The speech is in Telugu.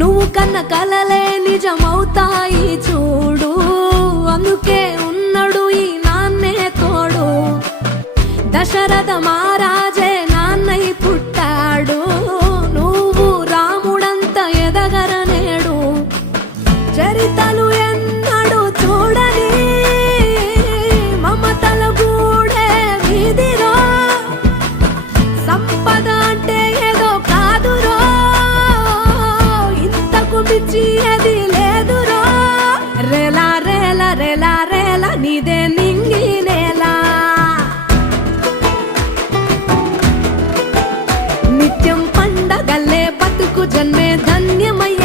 నువ్వు కన్న కలలే నిజమవుతాయి చూడు, అందుకే ఉన్నాడు ఈ నాన్నే తోడు. దశరథ మహారాజే నాన్నై పుట్టాడు, నువ్వు రాముడంత ఎదగరనేడు. చరితలు ఎన్నడు చూడని మమతల గూడే వీధిరో, సంపద అంటే ఏదో కాదురో, ఇంతకు మించి అది లేదురో. రేలా రేలా రేలా రేలా నీదే నింగి నేలా, నిత్యం పండగల్లే బతుకు జన్మే ధన్యమయ్య.